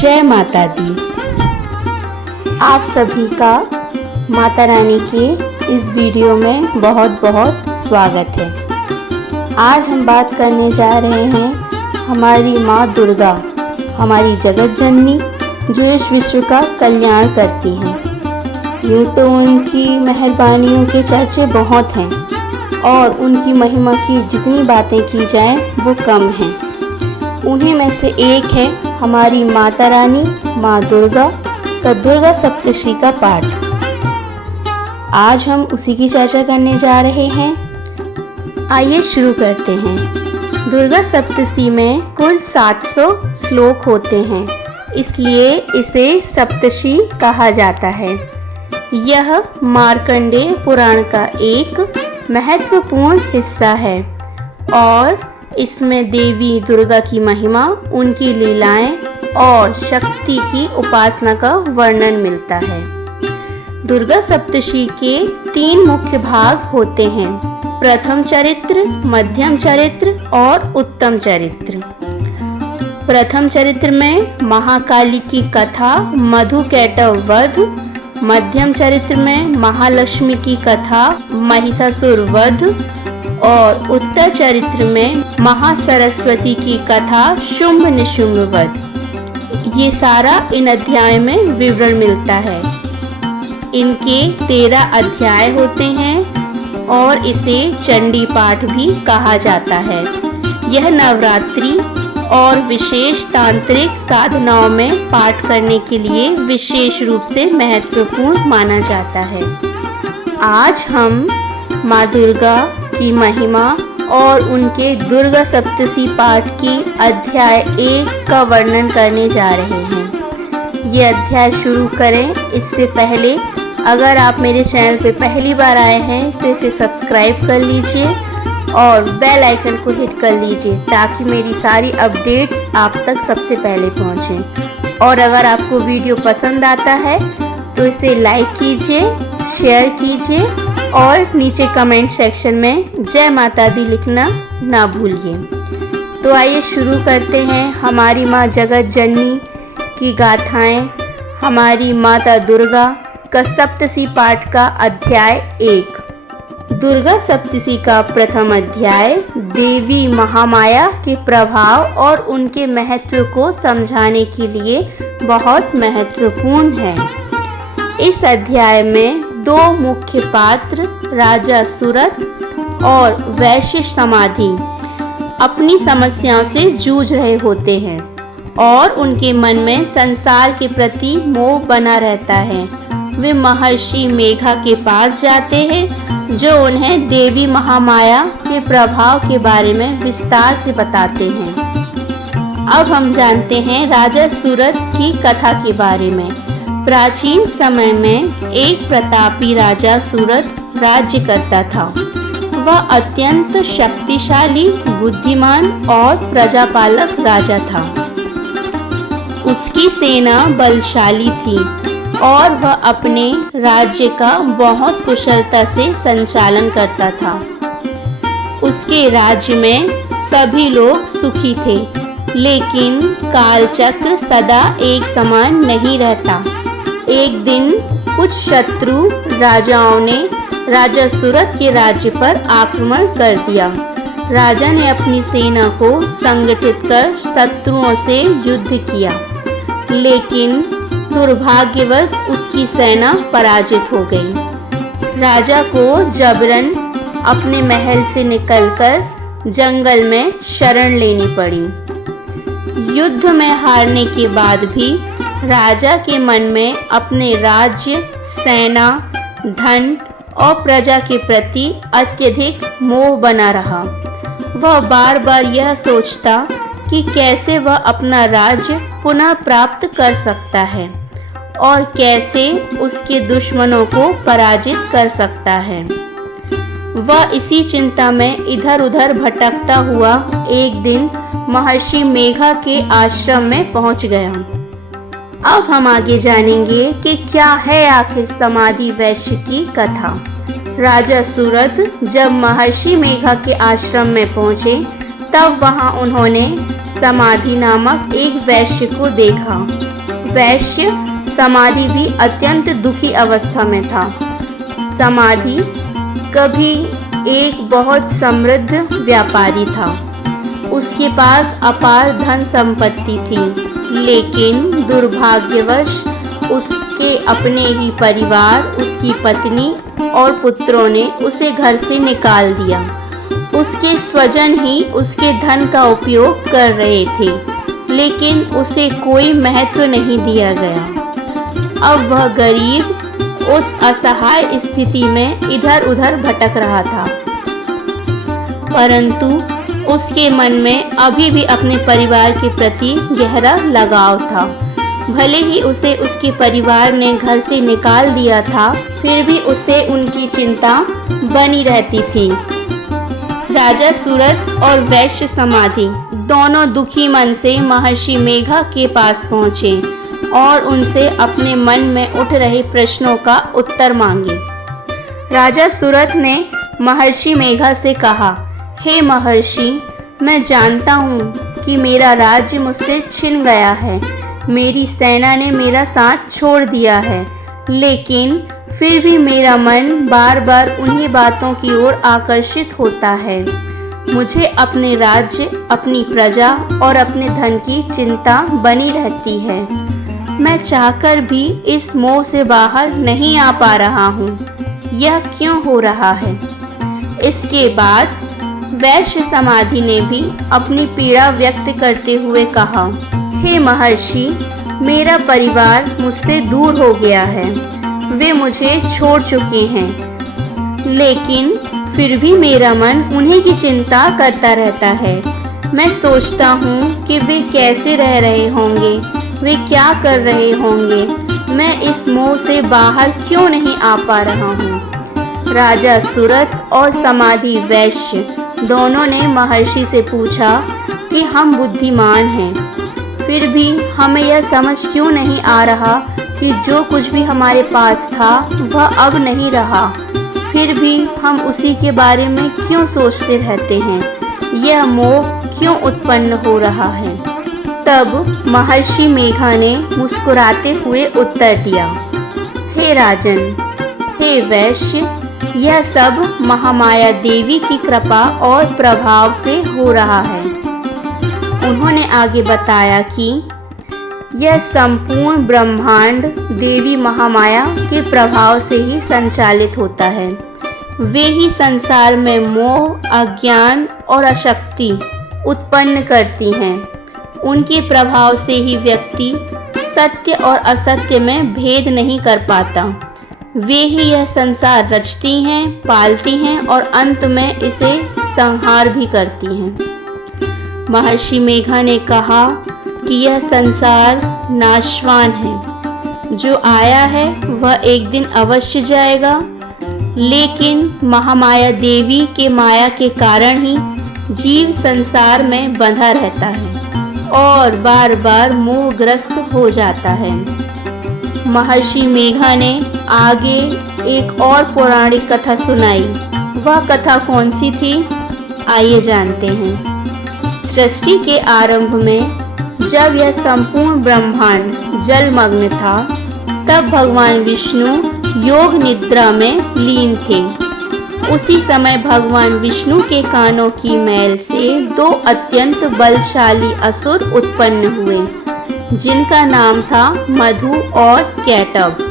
जय माता दी। आप सभी का माता रानी के इस वीडियो में बहुत बहुत स्वागत है। आज हम बात करने जा रहे हैं हमारी माँ दुर्गा, हमारी जगत जननी, जो इस विश्व का कल्याण करती हैं। यूँ तो उनकी मेहरबानियों के चर्चे बहुत हैं और उनकी महिमा की जितनी बातें की जाएं वो कम हैं। उन्हीं में से एक है हमारी माता रानी माँ दुर्गा का दुर्गा सप्तशती का पाठ। आज हम उसी की चर्चा करने जा रहे हैं। आइए शुरू करते हैं। दुर्गा सप्तशती में कुल 700 श्लोक होते हैं, इसलिए इसे सप्तशती कहा जाता है। यह मार्कंडेय पुराण का एक महत्वपूर्ण हिस्सा है और इसमें देवी दुर्गा की महिमा, उनकी लीलाएं और शक्ति की उपासना का वर्णन मिलता है। दुर्गा सप्तशती के 3 मुख्य भाग होते हैं: प्रथम चरित्र, मध्यम चरित्र और उत्तम चरित्र। प्रथम चरित्र में महाकाली की कथा, मधुकैटभ वध। मध्यम चरित्र में महालक्ष्मी की कथा, महिषासुर वध और उत्तर चरित्र में महासरस्वती की कथा, शुंभ निशुंभ वध। ये सारा इन अध्याय में विवरण मिलता है। इनके 13 अध्याय होते हैं और इसे चंडी पाठ भी कहा जाता है। यह नवरात्रि और विशेष तांत्रिक साधनाओं में पाठ करने के लिए विशेष रूप से महत्वपूर्ण माना जाता है। आज हम माँ दुर्गा की महिमा और उनके दुर्गा सप्तशती पाठ की अध्याय 1 का वर्णन करने जा रहे हैं। ये अध्याय शुरू करें इससे पहले अगर आप मेरे चैनल पे पहली बार आए हैं तो इसे सब्सक्राइब कर लीजिए और बेल आइकन को हिट कर लीजिए ताकि मेरी सारी अपडेट्स आप तक सबसे पहले पहुंचें। और अगर आपको वीडियो पसंद आता है तो इसे लाइक कीजिए, शेयर कीजिए और नीचे कमेंट सेक्शन में जय माता दी लिखना ना भूलिए। तो आइए शुरू करते हैं हमारी माँ जगत जननी की गाथाएं, हमारी माता दुर्गा का सप्तशती पाठ का अध्याय 1। दुर्गा सप्तशती का प्रथम अध्याय देवी महामाया के प्रभाव और उनके महत्व को समझाने के लिए बहुत महत्वपूर्ण है। इस अध्याय में 2 मुख्य पात्र, राजा सूरत और वैश्य समाधि, अपनी समस्याओं से जूझ रहे होते हैं और उनके मन में संसार के प्रति मोह बना रहता है। वे महर्षि मेघा के पास जाते हैं जो उन्हें देवी महामाया के प्रभाव के बारे में विस्तार से बताते हैं। अब हम जानते हैं राजा सूरत की कथा के बारे में। प्राचीन समय में एक प्रतापी राजा सूरत राज्य करता था। वह अत्यंत शक्तिशाली, बुद्धिमान और प्रजापालक राजा था। उसकी सेना बलशाली थी और वह अपने राज्य का बहुत कुशलता से संचालन करता था। उसके राज्य में सभी लोग सुखी थे, लेकिन कालचक्र सदा एक समान नहीं रहता। एक दिन कुछ शत्रु राजाओं ने राजा सूरत के राज्य पर आक्रमण कर दिया। राजा ने अपनी सेना को संगठित कर शत्रुओं से युद्ध किया, लेकिन दुर्भाग्यवश उसकी सेना पराजित हो गई। राजा को जबरन अपने महल से निकलकर जंगल में शरण लेनी पड़ी। युद्ध में हारने के बाद भी राजा के मन में अपने राज्य, सेना, धन और प्रजा के प्रति अत्यधिक मोह बना रहा। वह बार बार यह सोचता कि कैसे वह अपना राज्य पुनः प्राप्त कर सकता है और कैसे उसके दुश्मनों को पराजित कर सकता है। वह इसी चिंता में इधर उधर भटकता हुआ एक दिन महर्षि मेघा के आश्रम में पहुंच गया। अब हम आगे जानेंगे कि क्या है आखिर समाधि वैश्य की कथा। राजा सूरत जब महर्षि मेघा के आश्रम में पहुंचे तब वहां उन्होंने समाधि नामक एक वैश्य को देखा। वैश्य समाधि भी अत्यंत दुखी अवस्था में था। समाधि कभी एक बहुत समृद्ध व्यापारी था। उसके पास अपार धन संपत्ति थी, लेकिन दुर्भाग्यवश उसके अपने ही परिवार, उसकी पत्नी और पुत्रों ने उसे घर से निकाल दिया। उसके स्वजन ही उसके धन का उपयोग कर रहे थे, लेकिन उसे कोई महत्व नहीं दिया गया। अब वह गरीब उस असहाय स्थिति में इधर उधर भटक रहा था, परंतु उसके मन में अभी भी अपने परिवार के प्रति गहरा लगाव था। भले ही उसे उसके परिवार ने घर से निकाल दिया था, फिर भी उसे उनकी चिंता बनी रहती थी। राजा सूरत और वैश्य समाधि दोनों दुखी मन से महर्षि मेघा के पास पहुँचे और उनसे अपने मन में उठ रहे प्रश्नों का उत्तर मांगे। राजा सूरत ने महर्षि मेघा से कहा, हे महर्षि, मैं जानता हूँ कि मेरा राज्य मुझसे छिन गया है, मेरी सेना ने मेरा साथ छोड़ दिया है, लेकिन फिर भी मेरा मन बार बार उन्हीं बातों की ओर आकर्षित होता है। मुझे अपने राज्य, अपनी प्रजा और अपने धन की चिंता बनी रहती है। मैं चाहकर भी इस मोह से बाहर नहीं आ पा रहा हूँ। यह क्यों हो रहा है? इसके बाद वैश्य समाधि ने भी अपनी पीड़ा व्यक्त करते हुए कहा, हे महर्षि, मेरा परिवार मुझसे दूर हो गया है, वे मुझे छोड़ चुके हैं, लेकिन फिर भी मेरा मन उन्हीं की चिंता करता रहता है। मैं सोचता हूँ कि वे कैसे रह रहे होंगे, वे क्या कर रहे होंगे, मैं इस मोह से बाहर क्यों नहीं आ पा रहा हूँ। राजा सूरत और समाधि वैश्य दोनों ने महर्षि से पूछा कि हम बुद्धिमान हैं, फिर भी हमें यह समझ क्यों नहीं आ रहा कि जो कुछ भी हमारे पास था वह अब नहीं रहा, फिर भी हम उसी के बारे में क्यों सोचते रहते हैं, यह मोह क्यों उत्पन्न हो रहा है। तब महर्षि मेघा ने मुस्कुराते हुए उत्तर दिया, हे राजन, हे वैश्य, यह सब महामाया देवी की कृपा और प्रभाव से हो रहा है। उन्होंने आगे बताया कि यह संपूर्ण ब्रह्मांड देवी महामाया के प्रभाव से ही संचालित होता है। वे ही संसार में मोह, अज्ञान और अशक्ति उत्पन्न करती हैं। उनके प्रभाव से ही व्यक्ति सत्य और असत्य में भेद नहीं कर पाता। वे ही यह संसार रचती हैं, पालती हैं और अंत में इसे संहार भी करती हैं। महर्षि मेघा ने कहा कि यह संसार नाशवान है, जो आया है वह एक दिन अवश्य जाएगा, लेकिन महामाया देवी के माया के कारण ही जीव संसार में बंधा रहता है और बार बार मोहग्रस्त हो जाता है। महर्षि मेघा ने आगे एक और पौराणिक कथा सुनाई। वह कथा कौन सी थी, आइए जानते हैं। सृष्टि के आरंभ में जब यह संपूर्ण ब्रह्मांड जलमग्न था, तब भगवान विष्णु योग निद्रा में लीन थे। उसी समय भगवान विष्णु के कानों की मैल से दो अत्यंत बलशाली असुर उत्पन्न हुए, जिनका नाम था मधु और कैटभ।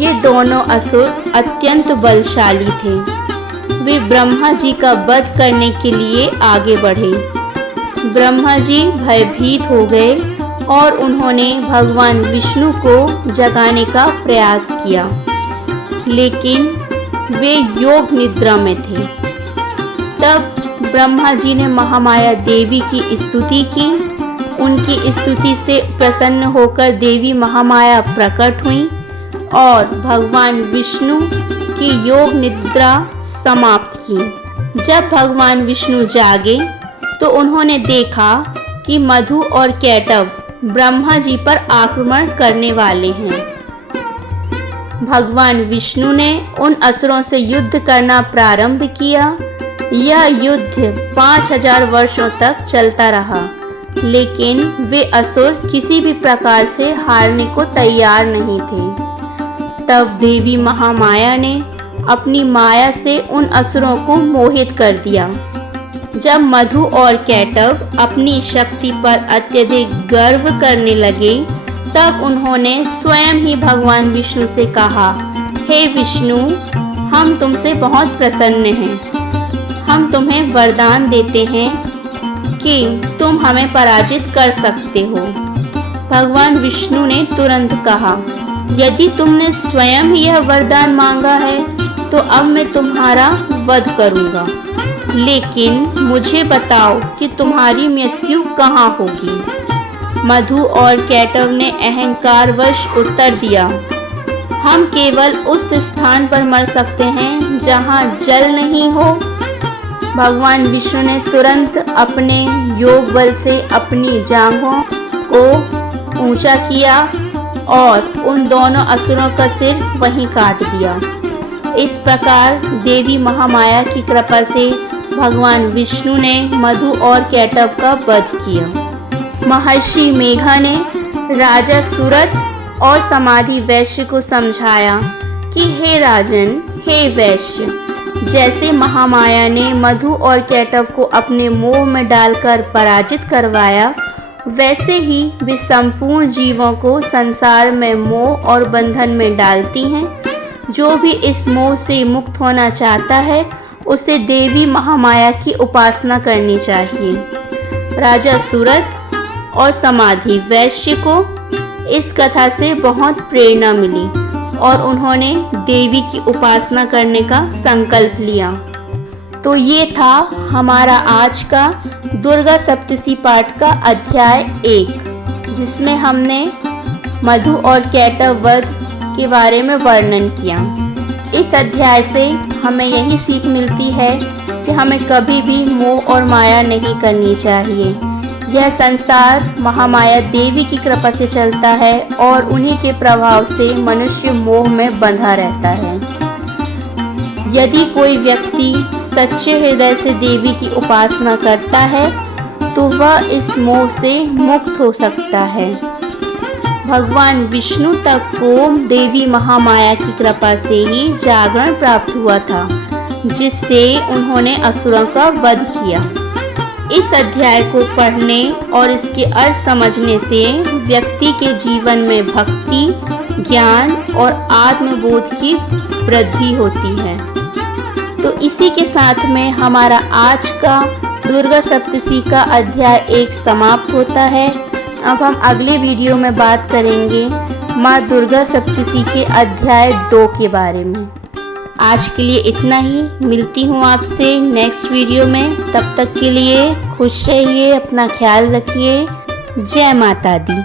ये दोनों असुर अत्यंत बलशाली थे। वे ब्रह्मा जी का वध करने के लिए आगे बढ़े। ब्रह्मा जी भयभीत हो गए और उन्होंने भगवान विष्णु को जगाने का प्रयास किया, लेकिन वे योग निद्रा में थे। तब ब्रह्मा जी ने महामाया देवी की स्तुति की। उनकी स्तुति से प्रसन्न होकर देवी महामाया प्रकट हुई और भगवान विष्णु की योग निद्रा समाप्त की। जब भगवान विष्णु जागे तो उन्होंने देखा कि मधु और कैटभ ब्रह्मा जी पर आक्रमण करने वाले हैं। भगवान विष्णु ने उन असुरों से युद्ध करना प्रारंभ किया, यह युद्ध 5000 वर्षों तक चलता रहा, लेकिन वे असुर किसी भी प्रकार से हारने को तैयार नहीं थे। तब देवी महामाया ने अपनी माया से उन असुरों को मोहित कर दिया। जब मधु और कैटव अपनी शक्ति पर अत्यधिक गर्व करने लगे, तब उन्होंने स्वयं ही भगवान विष्णु से कहा, हे विष्णु, हम तुमसे बहुत प्रसन्न हैं। हम तुम्हें वरदान देते हैं कि तुम हमें पराजित कर सकते हो। भगवान विष्णु ने तुरंत कहा, यदि तुमने स्वयं यह वरदान मांगा है तो अब मैं तुम्हारा वध करूंगा, लेकिन मुझे बताओ कि तुम्हारी मृत्यु कहाँ होगी। मधु और कैटव ने अहंकारवश उत्तर दिया, हम केवल उस स्थान पर मर सकते हैं जहाँ जल नहीं हो। भगवान विष्णु ने तुरंत अपने योग बल से अपनी जांघों को ऊंचा किया और उन दोनों असुरों का सिर वहीं काट दिया। इस प्रकार देवी महामाया की कृपा से भगवान विष्णु ने मधु और कैटव का वध किया। महर्षि मेघा ने राजा सूरत और समाधि वैश्य को समझाया कि हे राजन, हे वैश्य, जैसे महामाया ने मधु और कैटव को अपने मोह में डालकर पराजित करवाया, वैसे ही वे संपूर्ण जीवों को संसार में मोह और बंधन में डालती हैं। जो भी इस मोह से मुक्त होना चाहता है, उसे देवी महामाया की उपासना करनी चाहिए। राजा सूरत और समाधि वैश्य को इस कथा से बहुत प्रेरणा मिली और उन्होंने देवी की उपासना करने का संकल्प लिया। तो ये था हमारा आज का दुर्गा सप्तशी पाठ का अध्याय 1, जिसमें हमने मधु और कैटव वध के बारे में वर्णन किया। इस अध्याय से हमें यही सीख मिलती है कि हमें कभी भी मोह और माया नहीं करनी चाहिए। यह संसार महामाया देवी की कृपा से चलता है और उन्हीं के प्रभाव से मनुष्य मोह में बंधा रहता है। यदि कोई व्यक्ति सच्चे हृदय से देवी की उपासना करता है तो वह इस मोह से मुक्त हो सकता है। भगवान विष्णु तक को देवी महामाया की कृपा से ही जागरण प्राप्त हुआ था, जिससे उन्होंने असुरों का वध किया। इस अध्याय को पढ़ने और इसके अर्थ समझने से व्यक्ति के जीवन में भक्ति, ज्ञान और आत्मबोध की वृद्धि होती है। तो इसी के साथ में हमारा आज का दुर्गा सप्तशी का अध्याय 1 समाप्त होता है। अब हम अगले वीडियो में बात करेंगे माँ दुर्गा सप्तशी के अध्याय 2 के बारे में। आज के लिए इतना ही। मिलती हूँ आपसे नेक्स्ट वीडियो में। तब तक के लिए खुश रहिए, अपना ख्याल रखिए। जय माता दी।